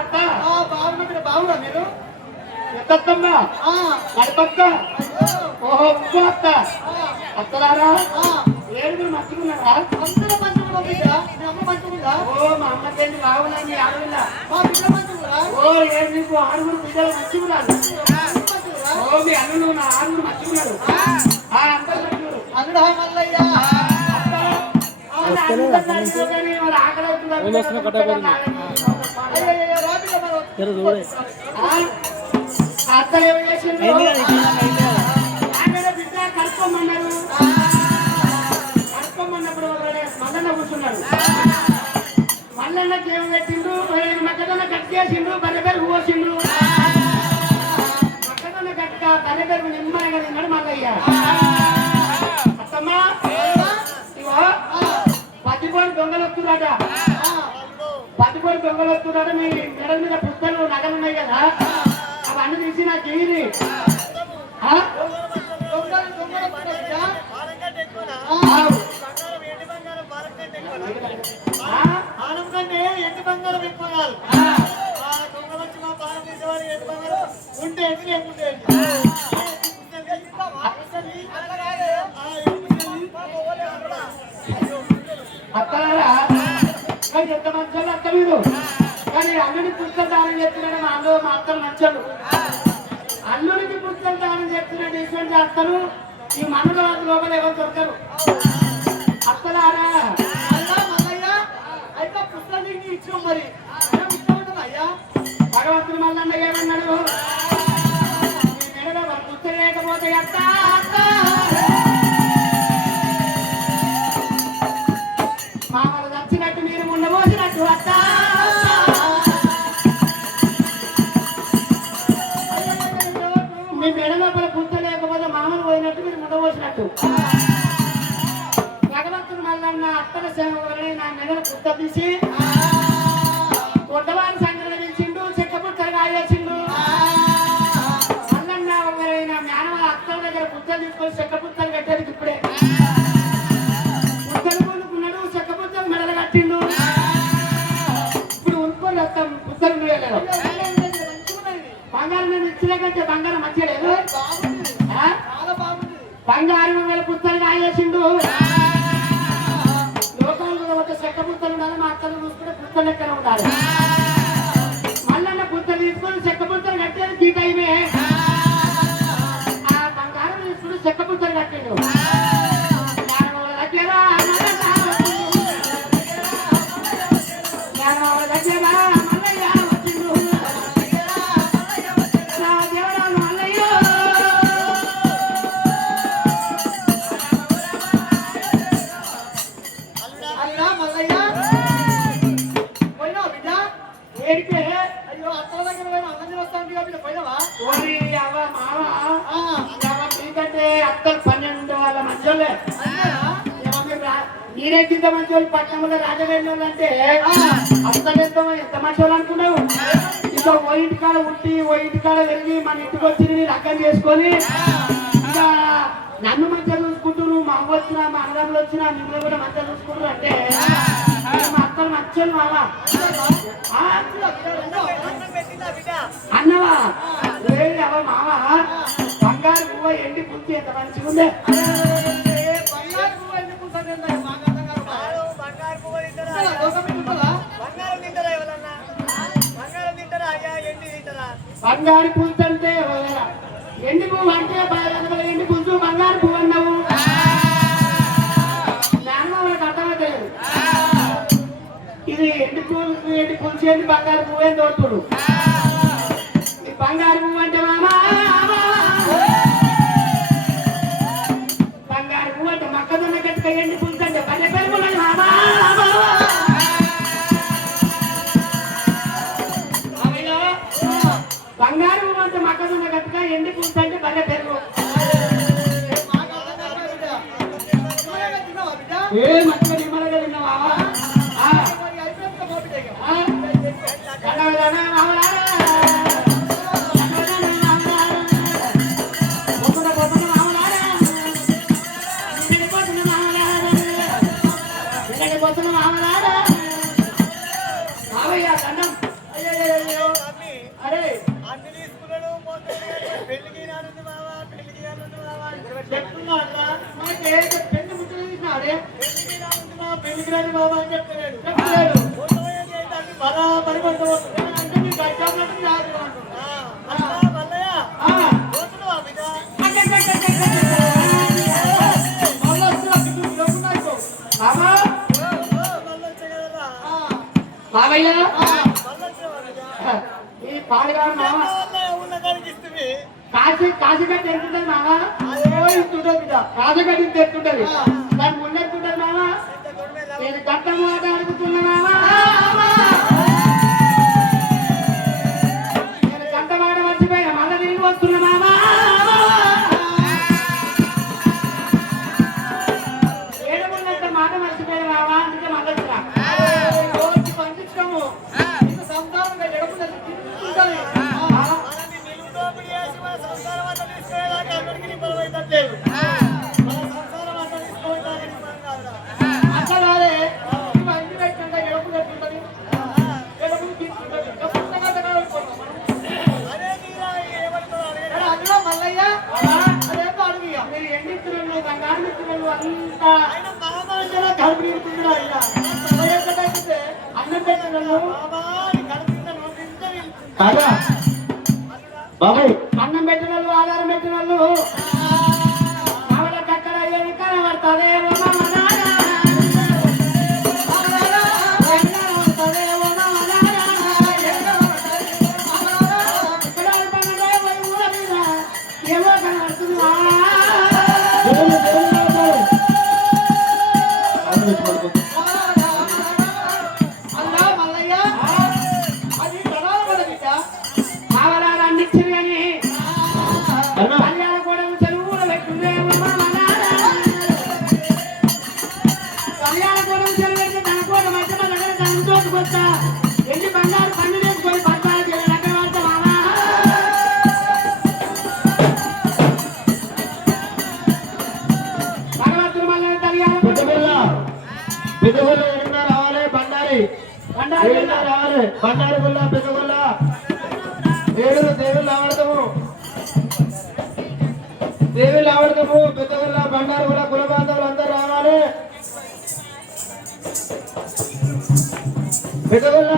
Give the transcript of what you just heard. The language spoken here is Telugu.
బాగున్నా బాగున్నా మీరు ఎంతమ్మా నడిపక్క ఓహో ఇంకో అక్క అక్కలారా ఏడుగురు మంచుకున్నారా అందరూ మంచుకున్నా బిడ్డ మీ అమ్మ మంచుకుందా ఓ మా అమ్మకేంటి రావులా మీ ఆడవిల్ల మా బిడ్డ మంచుకున్నా ఓ ఏడు నీకు ఆరుగురు బిడ్డలు మంచుకున్నారు ఓ మీ అల్లుడు నా ఆరుగురు మంచుకున్నారు అందరు మంచుకున్నారు అల్లుడు మల్లయ్య అత్తలేమో చేసిండ్రు బిడ్డ కలుపుకోమన్నారు కలుపుకోమన్నప్పుడు మల్లన్న కూర్చున్నాడు మల్లన్నకి ఏమి పెట్టిండు మక్కదన్న కట్ చేసిండు బర్రె పెరుగు పోసిండు మక్కదన్న కట్ట బర్రె పెరుగు నిమ్మగా తిన్నాడు మల్లయ్య అత్తమ్మా ఇవో పత్తిపోయి దొంగలు వస్తున్నారట పత్తిపోయి దొంగలు వస్తున్నారట మీ మెడ మీద పుస్తలు నగలు ఉన్నాయి కదా అవన్నీ తీసి నాకు ఇయ్యి ఆనం కంటే ఎండి బంగారం ఎక్కువ కాదు దొంగలు వచ్చి మా పానం తీసేవారు ఎండి బంగారం ఉంటే ఎండి లేకుంటే అత్తలారా కానీ ఎంత మంచోళ్ళు అత్త మీరు కానీ అల్లుడి పుస్తకం దానం చెప్తున్నాడు మా అల్లు మా అత్తలు మంచోళ్ళు అల్లుడికి పుస్తకం దానం చెప్తున్నాడు ఇటువంటి అత్తలు ఈ మనలో లోపల ఎవరు దొరకరు అత్తలారా అయితే పుస్తకాన్ని ఇచ్చాం మరి ఇష్టం అయ్యా భగవంతుడు మల్లన్న ఏమన్నాడు మెడలో పుస్తకం లేకపోతే అత్త మామలు నచ్చినట్టు మీరు ఉండబోసినట్టు అత్త మీ మెడ లోపల పుట్ట లేకపోతే మామలు పోయినట్టు మీరు ఉండబోసినట్టు భగవంతుడు మల్లన్న అత్తల సేవ వల్ల నా మెడలు పుట్ట తీసి కొట్టవారి సంఘటన పిలిచిండు చెక్క పుట్టలు కాయేసిండు మల్లన్న ఒకరైన మేనవాళ్ళ అత్తల దగ్గర పుట్టలు తీసుకొని చెక్క పుట్టలు కట్టేది ఇప్పుడే పుట్టలు కొనుక్కున్నాడు చెక్క పుట్టలు మెడలు కట్టిండు ఇప్పుడు ఉనుకొని వస్తాం పుట్టలు లేదు బంగారం నేను ఇచ్చిన కంటే బంగారం మంచిగా లేదు బంగారం వేల పుస్తకాలు కాయేసిండు లోకాలు ఒక చెక్క పుస్తలు ఉండాలి మా అత్తలు చూసుకుంటే పుస్తలు ఎక్కడ ఉండాలి మళ్ళీ పుస్తలు తీసుకొని చెక్క పుస్తలు కట్టేది ఈ టైమే ఆ బంగారం తీసుకుని చెక్క పుస్తలు కట్టిండు అయ్యో అత్తల దగ్గర అన్నం వస్తాను కాబట్టి పోయినావా మీకంటే అత్తలు 12 వాళ్ళ మంచోళ్ళే మీరెంత మంచి వాళ్ళు పట్టణంలో రాజవేళ్ళు అంటే అత్తలు ఎంత మంచి వాళ్ళు అనుకున్నావు ఇంకా ఓ ఇంటికాడ ఉట్టి ఓ ఇంటికాడ వెళ్ళి మన ఇంటికి వచ్చి రకం చేసుకొని ఇంకా నన్ను మంచిగా చూసుకుంటున్నావు మా అమ్మ వచ్చినా మా అన్నదమ్ములు వచ్చినా మిమ్మల్ని కూడా మంచిగా చూసుకుంటారు అంటే మా అత్తలు మంచోళ్ళు మావా అన్నవా అవ మావా బంగారు పువ్వు ఎండి పుంచి ఎంత మంచిగా ఉందే బంగారు పుంచు అంటే ఎండి పువ్వు అంటే ఎండి పుంచు బంగారు పువ్వు అన్నావు వాళ్ళకి అర్థమవుతుంది ఇది ఎండి పువ్వు ఎండి పుంచు ఏంటి బంగారు పువ్వు ఏం తోడుతుడు బంగారు పువ్వు అంటే మామా బంగారు పువ్వు అంటే మొక్కజొన్న గట్టిగా ఎండి పుంచు అంటే పల్లె పెరుగు మామా బంగారు పువ్వు అంటే మొక్కజొన్న గట్టిగా ఎండి పుంచు అంటే పల్లె పెరుగు ఏ మధ్య నిమ్మలగా విన్నావా ఎక్కిరాని బాబా అని చెప్తలేడు. చెప్పలేడు. పోతపోయేది ఏంటంటే బరాబరి పడతావు. అంటే నీ గడ్డప్పుడు జాగ్రత్త అంటాడు. మల్లయ్య ఆ. పోతున్నావా బిడ్డ? మళ్ళీ వస్తున్నా, పిల్లలు లేకుండా అయిపోవు. బాబా, మల్లొచ్చే కదరా. బాబయ్య, మల్లొచ్చేవా బిడ్డ? ఈ పాడుగాడు మామ ఉన్న కాడికి ఇస్తుంది. కాశీగడ్డ ఎంతుంటది మామ? అదే ఇస్తుంటుంది బిడ్డ. కాశీగడ్డ ఇంత ఎత్తుంటది. దాని ముందు ఎత్తుంటది మామ. ఇంత గొడవ నేను గట్టము ఆట అడుగుతున్నా మామ. నేను గట్టమాట మర్చిపోయిన మళ్ళీ నేను వస్తున్నా మామ. ఏడమున్నంత మాట మర్చిపోయిన మామ, అందుకే మళ్ళీ వచ్చినా. రోజు పండించడము ఇంత సంసారంగా ఎడకుండా తింటుంటది. మనల్ని నిలువుదోపిడి చేసి మన సంసారం అంతా తీసుకునేదాకా ఎక్కడికి నీ బలం అవుతట్లేదు. మన సంసారం అంతా తీసుకోవడానికి నీ బలం కాదురా. అట్లా కాదే, నువ్వు అన్ని పెట్టినంత ఎడపు ఎట్టుంటది, ఎడపు తీసుకుంటది. ఎప్పుడు గంట కాడుకోవడం మనం. అదే తీరా ఏమనుకో అరే అందులో మల్లయ్య, అదేంటో అడుగు ఇక. మీరు ఎండిస్తున్నారు, బంగారు మిత్రులు అంతా ఆయన మహామనుషులా కడుపు నింపుతుందిరా అయ్యా. సమయం కట్టయితే అన్నం పెట్టినోళ్ళు, బాబా నీ కడుపు నిండా నోటి నిండా నిలుపుతుంది. కాదా అల్లుడా, బాబాయ్, అన్నం పెట్టిన వాళ్ళు, ఆధారం పెట్టిన వాళ్ళు ఆవిడ కక్కడ ఏమి కనబడతాదే ఓ మామ నాన్న. కనబడతాదే ఓ మామ నాన్న. ఇక్కడ పనులే పోయి ఊర మీద ఏమో కనబడుతుందా. అల్లా మల్లయ్య, అది ప్రణాళిక బిడ్డ. మావలారా అందించింది కానీ కళ్యాణ కూడా చెరువులో పెట్టుందే ఓ మామ నాన్న. కళ్యాణ కూడా చెరువు పెడితే తన కూడా మధ్య దగ్గర తన తోటుకొస్తా ఎన్ని బంగారు పన్ను వేసుకొని పద్నాలుగు చేయాలి అక్కడ పడతా మామ. భగవంతుడు మళ్ళీ కళ్యాణ పెద్దగొల్ల ఎడున్నా రావాలి బండారి. బండారు ఏడున్నా రావాలి బండారి గుల్ల పెద్దగొల్ల ఏడుగురు దేవుళ్ళు ఆడతాము. దేవుళ్ళు ఆడతాము. పెద్దగొల్ల బండారు గుల్ల కుల బాంధవులు అందరూ రావాలి. పెద్దగొల్ల